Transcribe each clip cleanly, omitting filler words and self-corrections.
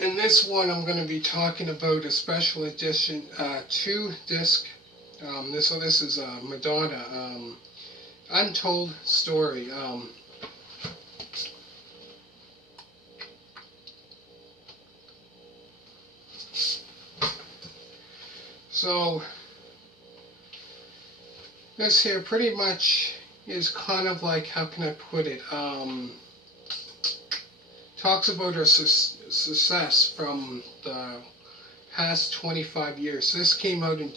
In this one, I'm going to be talking about a special edition 2 disc. This is Madonna, Untold Story. So this here pretty much is kind of like, how can I put it? Talks about her success from the past 25 years. This came out in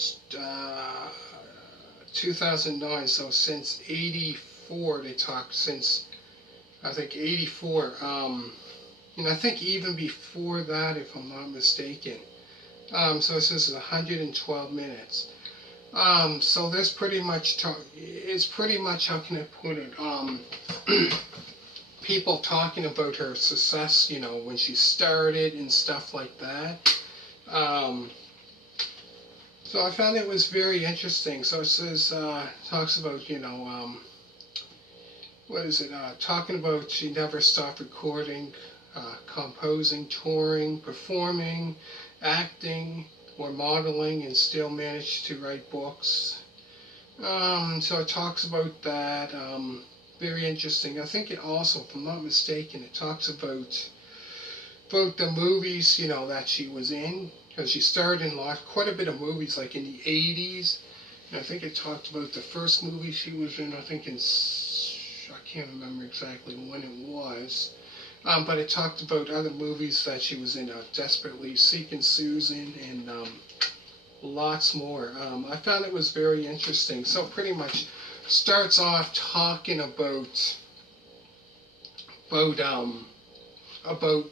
2009, so since 84 they talked, since I think 84, and I think even before that, if I'm not mistaken. So this is 112 minutes. So this pretty much it's pretty much, how can I put it, people talking about her success, when she started and stuff like that. So I found it was very interesting. So it says, talks about, what is it, talking about she never stopped recording, composing, touring, performing, acting, or modeling, and still managed to write books. So it talks about that. Very interesting. I think it also, if I'm not mistaken, it talks about the movies, that she was in, because she starred in quite a bit of movies, like in the 80s. And I think it talked about the first movie she was in, I think I can't remember exactly when it was. But it talked about other movies that she was in, Desperately Seeking Susan, and lots more. I found it was very interesting. So pretty much starts off talking about about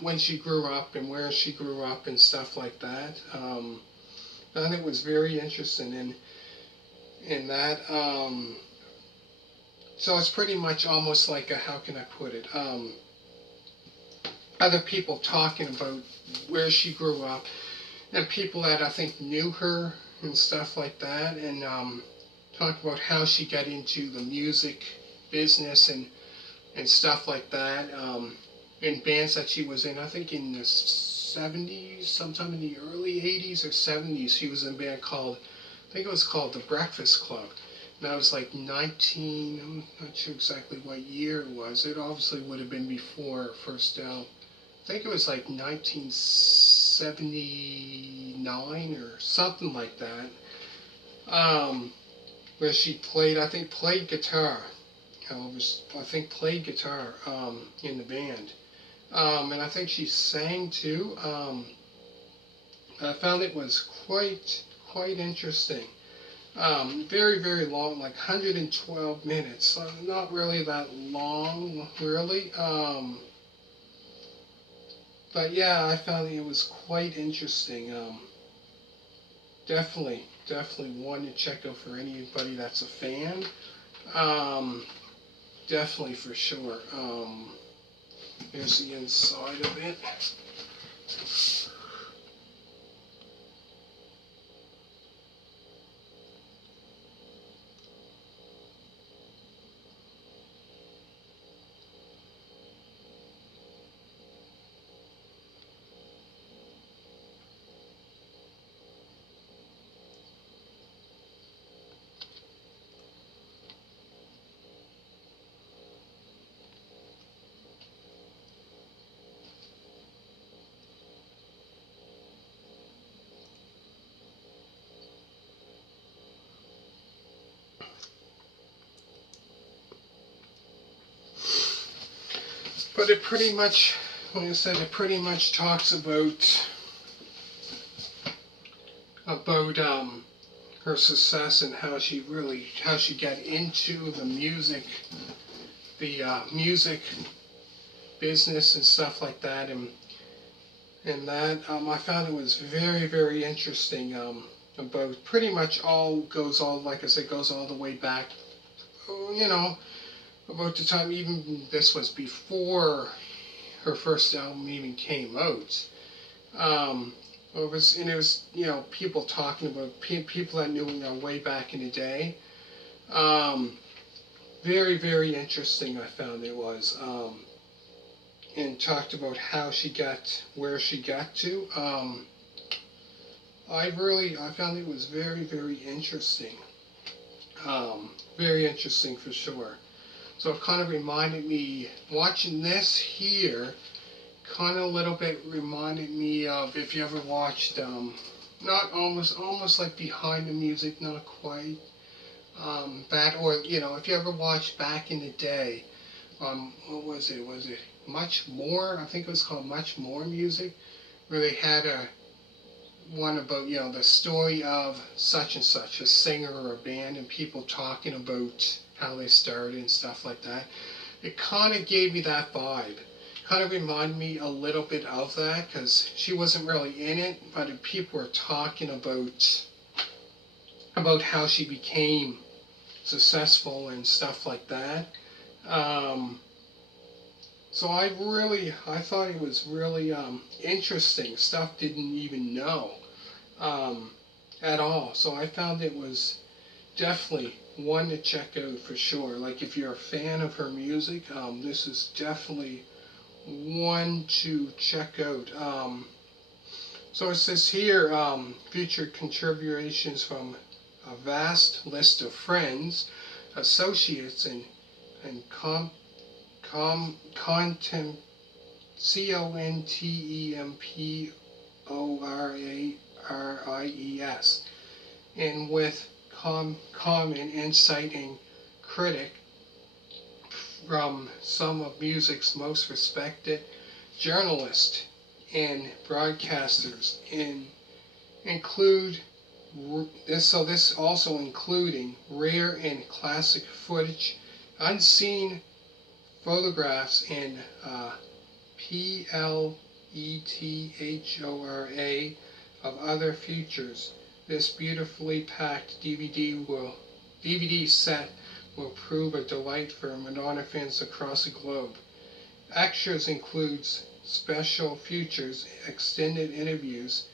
when she grew up and where she grew up and stuff like that. And it was very interesting in that. So it's pretty much almost like a, how can I put it? Other people talking about where she grew up, and people that I think knew her and stuff like that, and talk about how she got into the music business and stuff like that. In bands that she was in, I think in the 70s, sometime in the early 80s or 70s, she was in a band called, I think it was called The Breakfast Club. And that was like I'm not sure exactly what year it was. It obviously would have been before her first album. I think it was like 1979 or something like that, where she played, I think played guitar. I think played guitar in the band. And I think she sang too. I found it was quite interesting. Very, very long, like 112 minutes. So not really that long, really. But yeah, I found it was quite interesting. Definitely one to check out for anybody that's a fan. Um, Definitely for sure. Here's the inside of it. But it pretty much, like I said, it pretty much talks about her success and how she got into the music business and stuff like that, and that I found it was very, very interesting. About pretty much like I said, goes all the way back, you know, about the time, even this was before her first album even came out. It was, people talking about people that knew, way back in the day. Very, very interesting. I found it was. and talked about how she got where she got to. I found it was very, very interesting. Very interesting for sure. So it kind of reminded me, watching this here, kind of a little bit reminded me of, if you ever watched, not almost like Behind the Music, not quite, that, or, if you ever watched back in the day, what was it? Was it Much More? I think it was called Much More Music, where they had a one about, the story of such and such, a singer or a band, and people talking about how they started and stuff like that. It kind of gave me that vibe. Kind of reminded me a little bit of that, because she wasn't really in it, but people were talking about how she became successful and stuff like that. Um, so I thought it was really interesting stuff. Didn't even know um, at all. So I found it was definitely one to check out for sure. Like if you're a fan of her music, this is definitely one to check out. So it says here, featured contributions from a vast list of friends, associates, and contem CONTEMPORARIES, and with common insight and critic from some of music's most respected journalists and broadcasters, and include this. So this also including rare and classic footage, unseen photographs, and PLETHORA of other features. This beautifully packed DVD set will prove a delight for Madonna fans across the globe. Extras includes special features, extended interviews,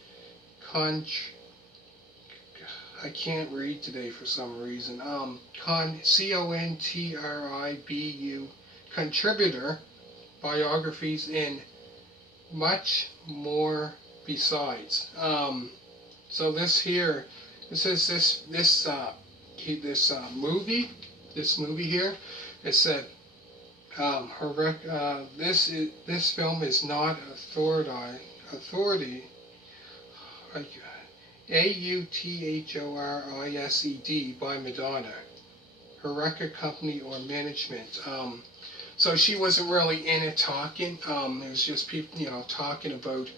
I can't read today for some reason. CONTRIBU contributor biographies, and much more besides. So this here, it says this movie here. It said this film is not authority. AUTHORISED by Madonna, her record company or management. So she wasn't really in it talking. It was just people, talking about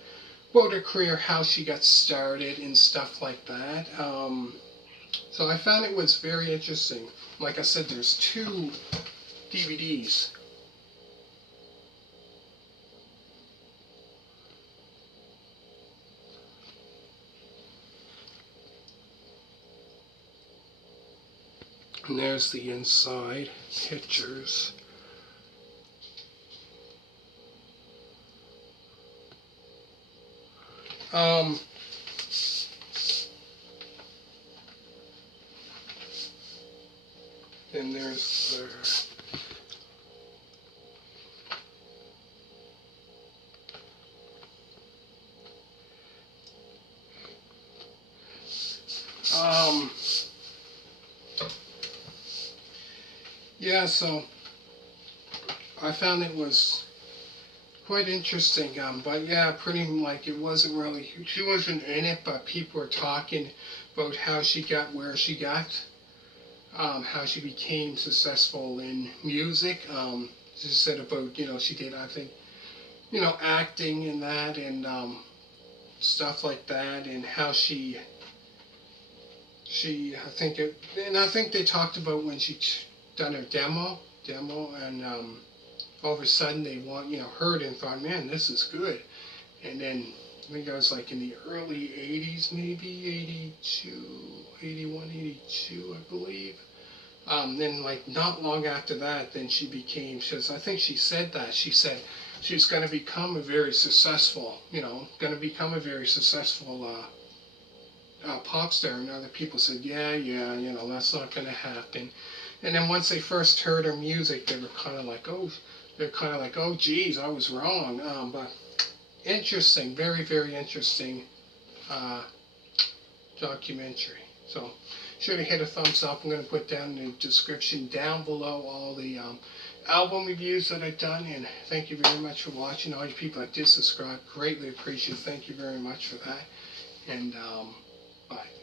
her career, how she got started, and stuff like that. So I found it was very interesting. Like I said, there's 2 DVDs. And there's the inside pictures. And there's yeah, so I found it was quite interesting, but yeah, pretty like it wasn't really, she wasn't in it, but people were talking about how she got where she got, how she became successful in music. She said about, she did, I think, acting and that, and stuff like that, and how I think they talked about when she done her demo, and all of a sudden they heard and thought, man, this is good. And then I think I was like in the early 80s, maybe 82, 81, 82, I believe. Then like not long after that, then I think she said that, she said she was going to become a very successful, pop star, and other people said, yeah, that's not going to happen. And then once they first heard her music, they were kind of like, oh, they're kind of like, oh geez, I was wrong. But interesting, very, very interesting documentary. So sure to hit a thumbs up. I'm going to put down in the description down below all the album reviews that I've done. And thank you very much for watching. All you people that did subscribe, greatly appreciate it. Thank you very much for that. And bye.